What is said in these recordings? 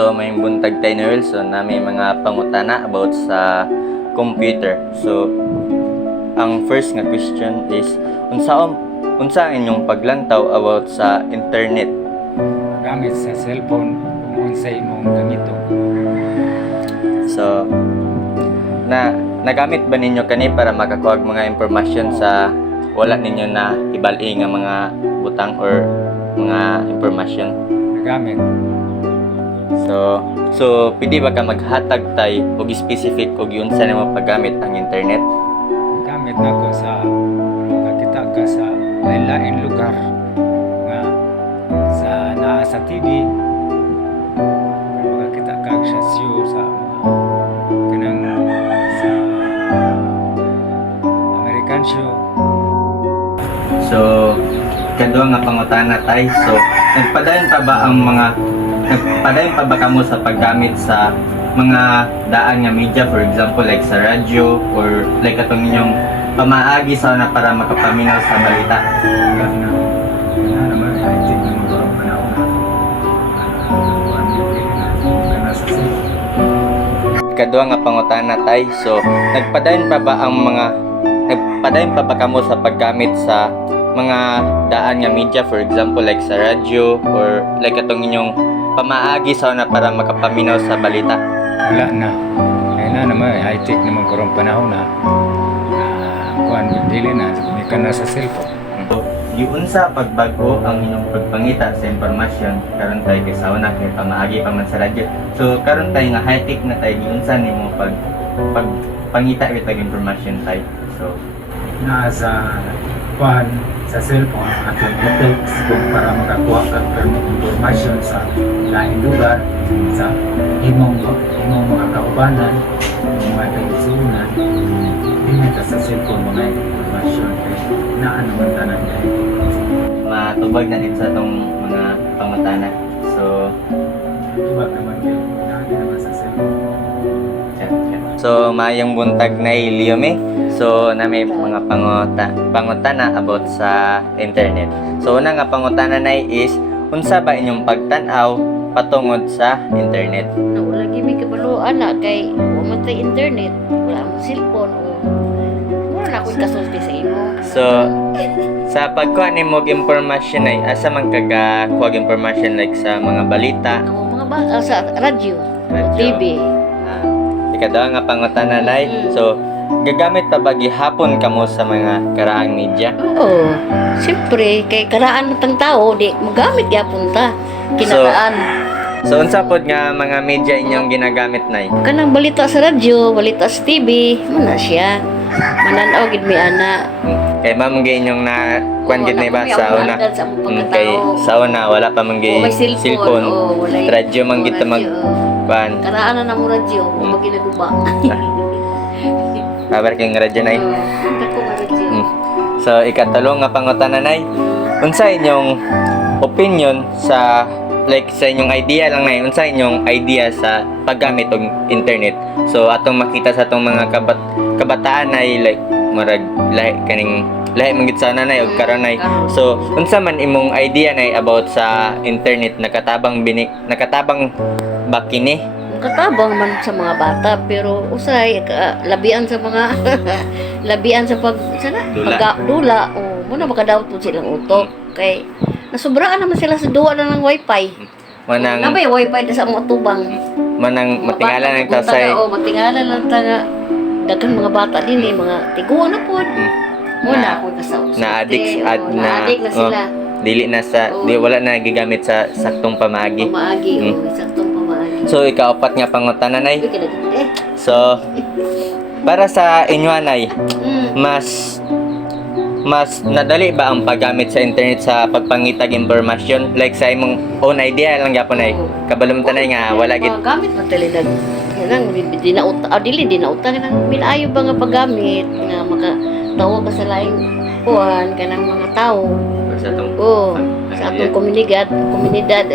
So may buntag tayo ni Wilson na may mga pangutana about sa computer. So ang first nga question is unsa inyong paglantaw about sa internet? Gamit sa cellphone kung unsay imong gamito. So nagamit ba ninyo kani para makakuha og mga impormasyon sa wala ninyo na ibali nga mga butang or mga impormasyon? Nagamit. So pwede ba ka maghatag tay og specific og unsa nimo paggamit ang internet? Gamit nako sa makakita ka sa lain-lain lugar nga sa naa sa TV. Makakita ka sa show sa mga kanang sa American show. So kadua nga pangutana tay. So nagpadayon pa ba kamo sa paggamit sa mga daan nga media, for example like sa radyo or like atong inyong pamaagi sa na para makapaminaw sa balita? Wala naman ay tingin mo ang panahon na sa cellphone. Kadua nga pangutana tay. So nagpadayon pa ba kamo sa paggamit sa mga daan nga media, for example like sa radyo or like atong inyong pamaagi sa na para makapaminaw sa balita? Wala na. Kaya na naman, high-tech naman karong panahon na. Kuhan, dili na. May ka na sa cellphone. So, yun sa pagbago ang inyong pagpangita sa impormasyon karon tayo kay sa una kay pamaagi pa man sa radyo. So karon tayo nga high-tech na tayo yun sa nimo pagpangita bitag impormasyon tayo. So Nasa kuhan, sa cellphone, atong i-text kung para makakuha ka ng informasyon sa laing lugar, sa imong mga kaubanan, mga kaigsunan, hindi ka sa cellphone mga informasyon kaya naan naman tanan niya. matubag na din sa itong mga pangutana. So Tubag naman kayo, naan naman sa cellphone. So mayong buntag na Liome. So na may mga pangutana about sa internet. So una nga pangutana na is unsa ba inyong pagtan-aw patungod sa internet? Na wala gimi kabaluan na kay wala man tay internet, wala mo cellphone o wala na ko'y kasulti sa imo. So sa pagkuha nimo og impormasyon ay asa man kaga kuha og impormasyon like sa mga balita, Ang mga sa radyo, Radyo. TV. Ikadawa nga pangutana nay. So gagamit pa ba gihapon kamo sa mga karaang media? Oo. Siyempre, kay karaan mo tang tao, di magamit yapon ta. Kinakaan. So unsa pod nga mga media inyong ginagamit nay? Kanang balita sa radyo, balita sa TV, mana siya. Mananaw gid mi ana. Kay ma'am gi inyong na kwan gid nay ba sa una? Sa among Kay pagkatao. sa una wala pa man gi Oo, may cellphone. Oo, walay- Radyo man gid ta mag radyo, oo. kwan. Karaan na mo radyo, kung maginaguba. Kabar kay nga radyo nay. Dako nga radyo. So ikatulong nga pangutana nay. Unsa inyong opinion sa like sa inyong idea lang nay, unsa inyong idea sa paggamit og internet? So atong makita sa atong mga kabataan nay like marag lahi man gid sana nay og karon nay. So unsa man imong idea nay about sa internet? Nakatabang ba kini? Katabang man sa mga bata pero usay labian sa mga labian sa pagdula o muna makadaot po silang utok kay nasubraan naman sila sa duwa na ng wifi. Manang Nabay wifi na sa mga tubang. matingala nang tasay. O matingala lang ta nga daghang mga bata dinhi mga tiguan na pod. Muna ako kasaw. Na-addict na sila. Dili na sa Oo. di wala na gigamit sa saktong pamaagi. Pamaagi o saktong pamaagi. So ikaapat nga pangutana nay. Uy, kinaganda eh. So para sa inyo nay, Mm. mas nadali ba ang paggamit sa internet sa pagpangitag impormasyon? Like sa imong own idea lang gyapon ay. Kabalum tanay nga wala gid Gamit man talaga. Kanang dili dinauta kanang minayo ba nga paggamit nga makatawa ka sa laing kuan kanang mga tao. sa tong Sa atong komunidad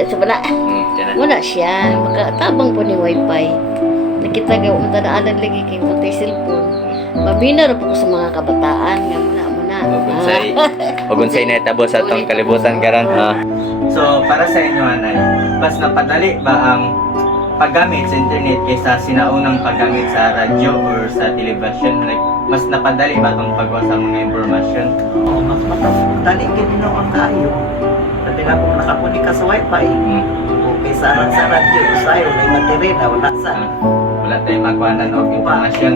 sa bala. tiyan. Wala siya, makatabang po ni wifi. Nakita kayo, matadaanan lagi kay Montay cellphone. Mabinar po ko sa mga kabataan nga muna. Og unsay natabo sa atong kalibutan karon. So para sa inyo anay, mas napadali ba ang paggamit sa internet kaysa sinaunang paggamit sa radyo or sa television? Like, mas napadali ba itong pagkuha sa mga impormasyon? Oo, mas matali ginawa ang kayo. Sabi nga kung nakapunik ka sa wifi, okay sa radyo, sayo, may battery na, wala sa. Wala tayong makuhanan o impormasyon.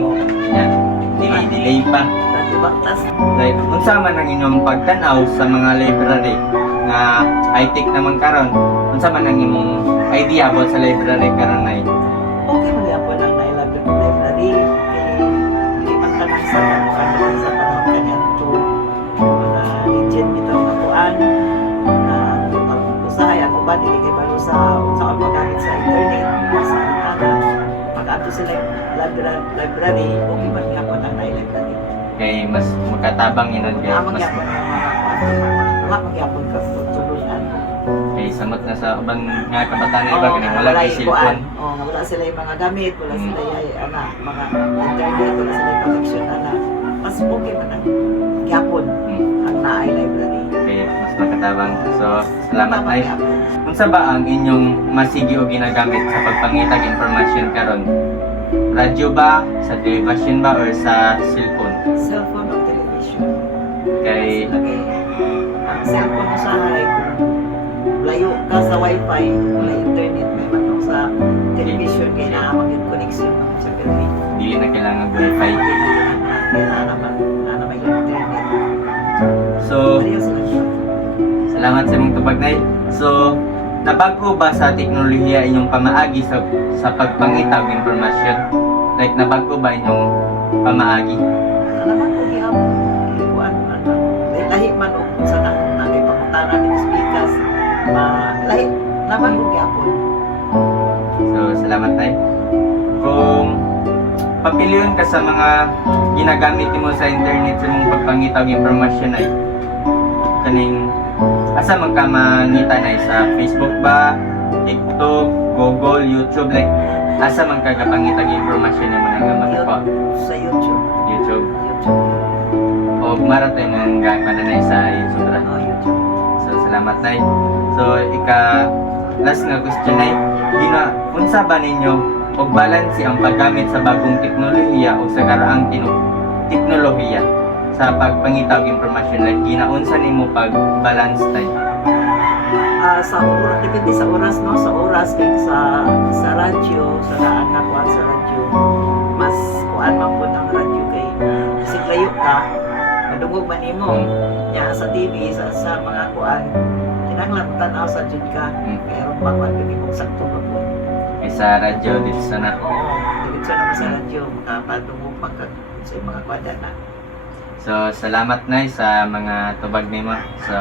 Yan, delay pa. Radyo baktas. Like, unsa man ang inyong pagtanaw sa mga library nga high-tech naman karon? Unsa man ang imong idea about sa library karon na Okay, mag-iapon lang na library. Hindi man ka nang sa panahon sa panahon kanyan to mga legend bitaw nga kuan. Usahay ako ba dili kay balo sa paggamit sa internet sa ana. Pag-ato sila library, okay man gyapon ang library. kay mas makatabang yun kay Amang mas gyapon mga magyapon ka tuluyan. kay samot na sa ubang nga kabataan na iba kani wala kay cellphone. Oh, wala sila yung mga gamit, wala sila yung mga internet, wala sila yung connection mas okay man ang gyapon ang naay library. Kay mas makatabang. So salamat ay. Unsa ba ang inyong masigi o ginagamit sa pagpangitag impormasyon karon? Radyo ba, sa television ba, or sa cellphone? Cellphone o television. Kay Ang cellphone mo sa hay, kung layo ka sa wifi, wala internet, may matong sa television, kaya naamag yung connection mo sa gabi. dili na kailangan wifi. Kaya naman yung internet. So Ayaw sila siya. salamat sa imong tubag nay. So nabago ba sa teknolohiya inyong pamaagi sa pagpangitag ng impormasyon? Like nabago ba inyong pamaagi? Alaman ko gihapon, kuan lahi man og sa nanay pangutana ng speakers, lahi naman ko gihapon. So salamat nay. Kung papiliyon ka sa mga ginagamit mo sa internet sa imong pagpangitag ng impormasyon ay kaning asa man ka mangita na sa Facebook ba, TikTok, Google, YouTube, like asa man ka kapangitag impormasyon nimo na nga makuha? Sa YouTube. YouTube. YouTube. O maratay mong gagawin na sa YouTube ra. YouTube. So salamat nay. So last nga question nay, unsa ba ninyo og balanse ang paggamit sa bagong teknolohiya o sa karaang teknolohiya sa pagpangitag impormasyon, like ginaunsa nimo pag-balance time? Sa oras, depende sa oras, no? Sa oras, kay sa radyo, sa daan na kuhan sa radyo, mas kuhan man po ng radyo kay isig layo ka, madungog man imo. Nya sa TV, sa mga kuhan, kinahanglan tanaw sa jud ka, kaya ron pa kuhan kami mong sakto ka po. Eh, sa radyo dito sa na. Oo, diretso naman sa radyo, makapadungog man ka sa mga kuhan na. So salamat nay sa mga tubag nimo. So